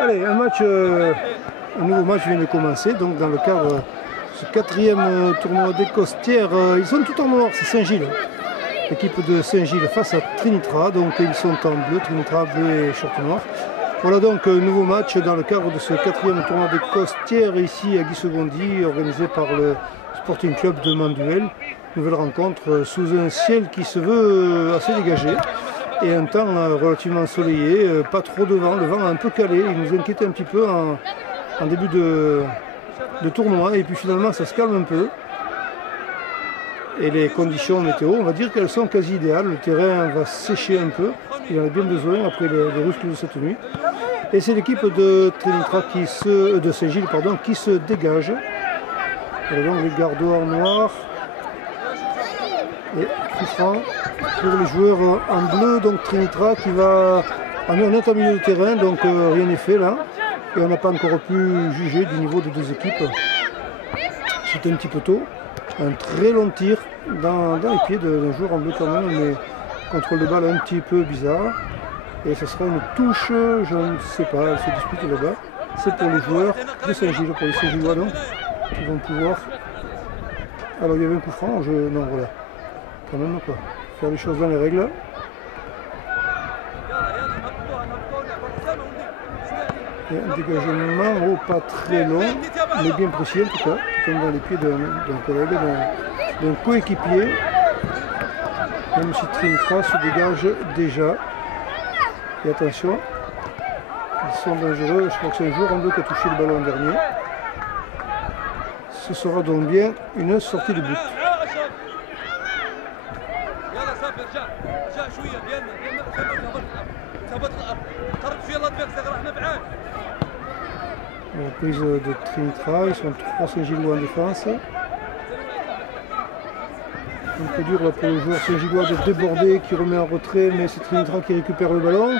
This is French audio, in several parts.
Allez, un nouveau match vient de commencer, donc dans le cadre de ce 4e tournoi des Costières. Ils sont tout en noir, c'est Saint-Gilles. L'équipe de Saint-Gilles face à Trinitra, donc ils sont en bleu, Trinitra bleu et short noir. Voilà donc un nouveau match dans le cadre de ce 4e tournoi des Costières, ici à Guy-Segondy, organisé par le Sporting Club de Manduel. Nouvelle rencontre sous un ciel qui se veut assez dégagé et un temps relativement ensoleillé, pas trop de vent, le vent a un peu calé, il nous inquiétait un petit peu en début de tournoi et puis finalement ça se calme un peu. Et les conditions météo, on va dire qu'elles sont quasi idéales, le terrain va sécher un peu, il en a bien besoin après les rusques de cette nuit. Et c'est l'équipe de Trinitra de Saint-Gilles qui se dégage. Voilà donc les gardois en noir. Et coup franc pour les joueurs en bleu, donc Trinitra qui va en net en milieu de terrain, donc rien n'est fait là. Et on n'a pas encore pu juger du niveau des deux équipes. C'était un petit peu tôt. Un très long tir dans les pieds d'un joueur en bleu quand même, mais contrôle de balle un petit peu bizarre. Et ce sera une touche, je ne sais pas, elle se dispute là-bas. C'est pour les joueurs de Saint-Gilles, pour les Saint-Gillois donc, qui vont pouvoir... Alors il y avait un coup franc, non voilà. Quand même quoi, faire les choses dans les règles. Et un dégagement pas très long, mais bien précis en tout cas, qui tombe dans les pieds d'un collègue, d'un coéquipier. Même si Trinitra se dégage déjà. Et attention, ils sont dangereux, je crois que c'est un joueur en bleu qui a touché le ballon en dernier. Ce sera donc bien une sortie de but. La prise de Trinitra, ils sont 3 Saint-Gillois en défense. Un peu dur là pour le joueur Saint-Gillois de déborder, qui remet en retrait, mais c'est Trinitra qui récupère le ballon.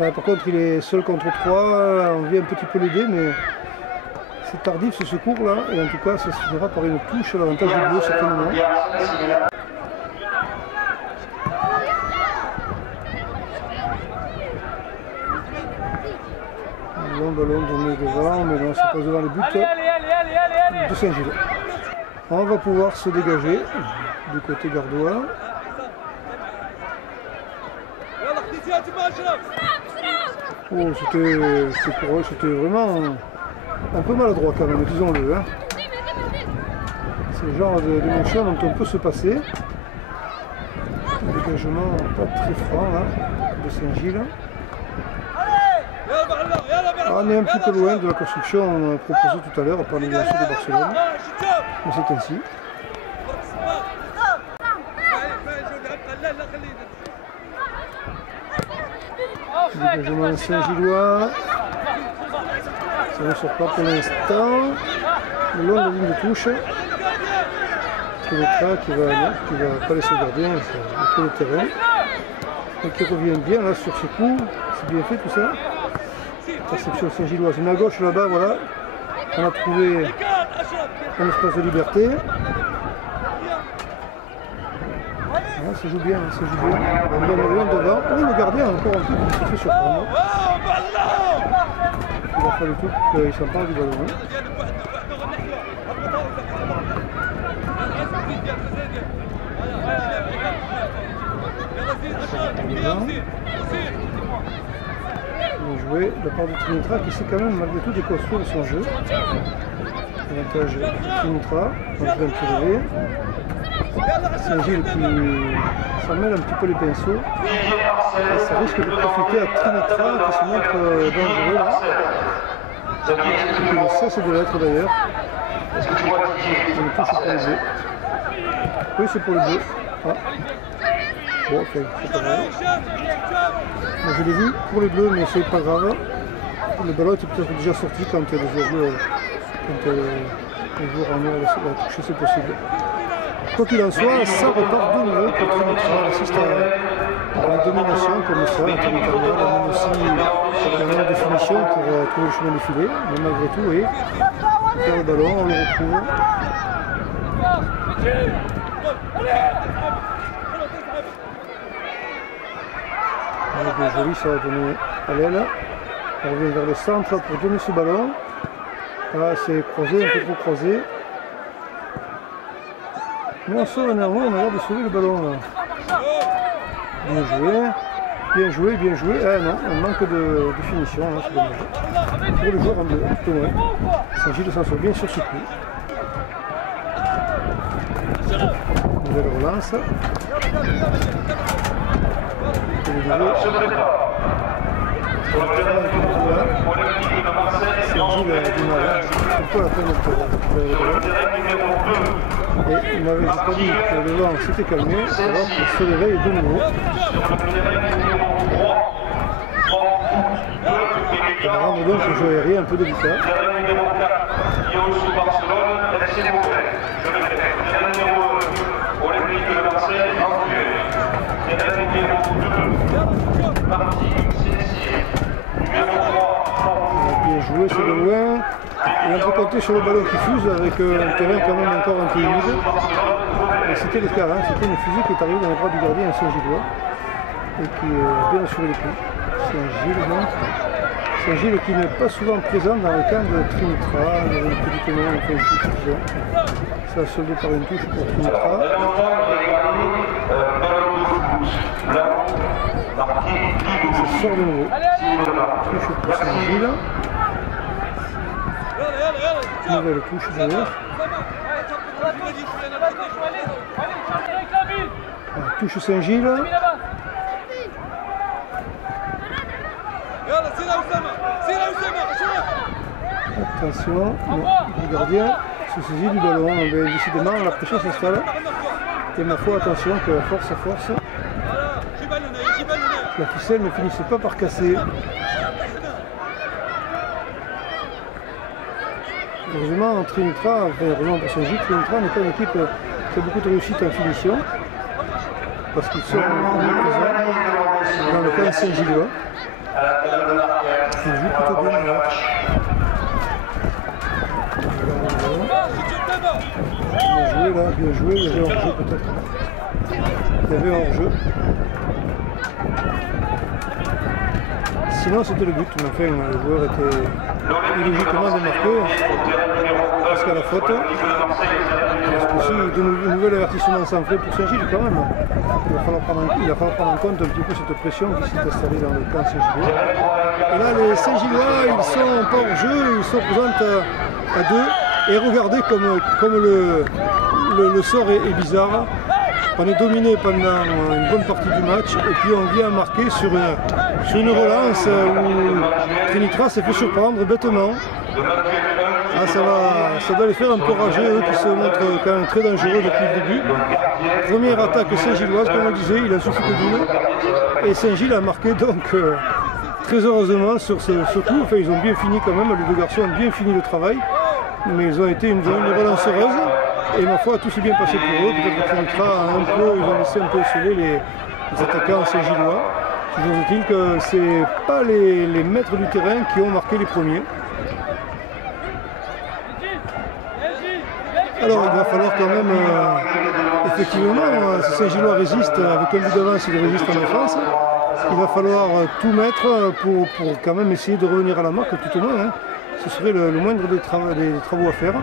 Là, par contre il est seul contre 3, on vient un petit peu l'aider, mais c'est tardif ce secours là, et en tout cas ça se fera par une touche à l'avantage du bleu certainement. Long ballon donné devant, mais non, ça passe devant le but de Saint-Gilles. On va pouvoir se dégager du côté gardois. Oh, c'était vraiment un peu maladroit quand même, disons-le. Hein. C'est le genre d'émotion dont on peut se passer. Un dégagement pas très franc là, de Saint-Gilles. On est un petit peu loin de la construction proposée tout à l'heure par l'Université de Barcelone, mais c'est ainsi. Dégagement Saint-Gillois, ça ne sort pas pour l'instant, le long de la ligne de touche. Trinitra qui va pas laisser le gardien, il fait le terrain, et qui revient bien là sur ce coup, c'est bien fait tout ça. Perception Saint-Gilloise, une à gauche là-bas, voilà. On a trouvé un espace de liberté. Voilà, ça joue bien, ça joue bien. On donne rien devant. Oh, le gardien a encore un truc qui se fait surprendre. Il a fallu tout qu'il s'empare du ballon. Bien joué de la part de Trinitra qui sait quand même malgré tout déconstruire son jeu. Avantage Trinitra, donc je vais me tirer. Saint-Gilles qui s'en mêle un petit peu les pinceaux. Et ça risque de profiter à Trinitra qui se montre dangereux là. Qui ne cesse de l'être d'ailleurs. Une touche pour le bleu. Oui, c'est pour le bleu. Ah. Bon, ok, c'est pas grave. Moi je l'ai vu pour les bleus, mais c'est pas grave. Le ballon était peut-être déjà sorti quand le joueur en noir l'a touché, c'est possible. Quoi qu'il en soit, ça repart de nouveau pour Trinitra. On assiste à la domination comme ça, en territorial, même aussi dans la définition pour trouver le chemin de filet. Mais malgré tout, oui, on perd le ballon, on le retrouve. Bien joli, ça va donner à l'aile. On revient vers le centre pour donner ce ballon. Là, c'est croisé, un peu trop croisé. Mais on sort énormément, on a l'air de sauver le ballon là. Bien joué. Bien joué, bien joué. Ah non, on manque de finition, hein, c'est dommage. Pour le joueur un peu loin. Saint-Gilles s'en sort bien sur ce coup. Nouvelle relance. Saint-Gilles a du mal. C'est pas la peine de récupérer le ballon. Et il m'avait pas dit que le vent s'était calmé, alors qu'il se réveille de nouveau. Ça va rendre donc le jeu aérien un peu délicat. Bien joué, c'est de loin. Et on peut compter sur le ballon qui fuse avec un terrain quand même encore un peu humide. Et c'était le cas, hein. C'était une fusée qui est arrivée dans les bras du gardien Saint-Gillois et qui a bien assuré les coups. Saint-Gilles donc. Saint-Gilles qui n'est pas souvent présent dans le camp de Trinitra. Il y avait une petite main, on fait une touche. Ça a soldé par une touche pour Trinitra. Ça sort de nouveau. Touche pour Saint-Gilles. Nouvelle touche d'ailleurs. Touche Saint-Gilles. Attention, le gardien se saisit du ballon. Mais décidément, la pression s'installe. Et ma foi, attention que force à force, la ficelle ne finissait pas par casser. Heureusement, Trinitra, enfin heureusement pour Saint-Gilles, Trinitra n'est pas une équipe qui a beaucoup de réussite en finition, parce qu'ils sont présents dans le camp Saint-Gillois. Ils jouent plutôt bien le match. Bien joué là, bien joué, il y avait hors-jeu peut-être. Il y avait hors-jeu. Sinon c'était le but, mais enfin le joueur était illogiquement démarqué parce qu'à la faute. Aussi de nouvel avertissement sans frais pour Saint-Gilles quand même. Il va falloir prendre en compte un petit peu cette pression qui s'est installée dans le camp Saint-Gillois. Et là les Saint-Gillois ils sont pas hors jeu, ils sont présents à 2 et regardez comme le sort est bizarre. On est dominé pendant une bonne partie du match et puis on vient marquer sur une relance où Trinitra s'est fait surprendre bêtement. Ah, ça doit les faire un peu rager, eux qui se montrent quand même très dangereux depuis le début. Première attaque Saint-Gilloise, comme on le disait, il a suffi que d'une. Et Saint-Gilles a marqué donc très heureusement sur ce coup. Enfin, ils ont bien fini quand même, les deux garçons ont bien fini le travail. Mais ils ont été une relance heureuse. Et ma foi, tout s'est bien passé pour eux. Peut-être que Trinitra ils ont laissé un peu esseler les attaquants Saint-Gillois. Toujours est-il que ce n'est pas les maîtres du terrain qui ont marqué les premiers. Alors il va falloir quand même, effectivement, si Saint-Gillois résiste avec un but d'avance, il résiste en défense. Il va falloir tout mettre pour quand même essayer de revenir à la marque tout au moins. Hein. Ce serait le moindre des travaux à faire.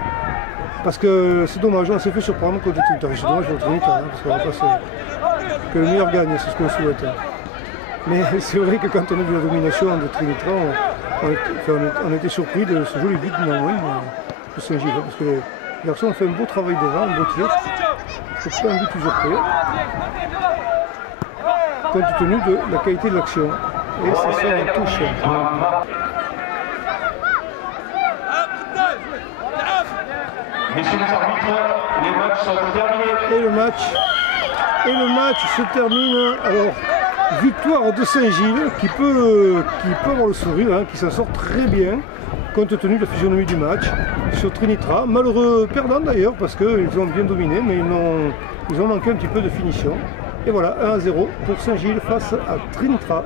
Parce que c'est dommage, on s'est fait surprendre contre Trinitra. C'est dommage pour Trinitra, hein, parce qu'on va passer que le meilleur gagne, c'est ce qu'on souhaite. Mais c'est vrai que quand on a vu la domination de Trinitra, on était surpris de ce joli but néanmoins de Saint-Gilles. Parce que les garçons ont fait un beau travail devant, un beau tir. C'est pas un but usurpé. Compte tenu de la qualité de l'action. Et ça sort en touche. Messieurs les arbitres, les matchs sont terminés. Et le match se termine. Alors, victoire de Saint-Gilles qui peut avoir le sourire, hein, qui s'en sort très bien compte tenu de la physionomie du match sur Trinitra. Malheureux perdant d'ailleurs parce qu'ils ont bien dominé, mais ils ont manqué un petit peu de finition. Et voilà, 1-0 pour Saint-Gilles face à Trinitra.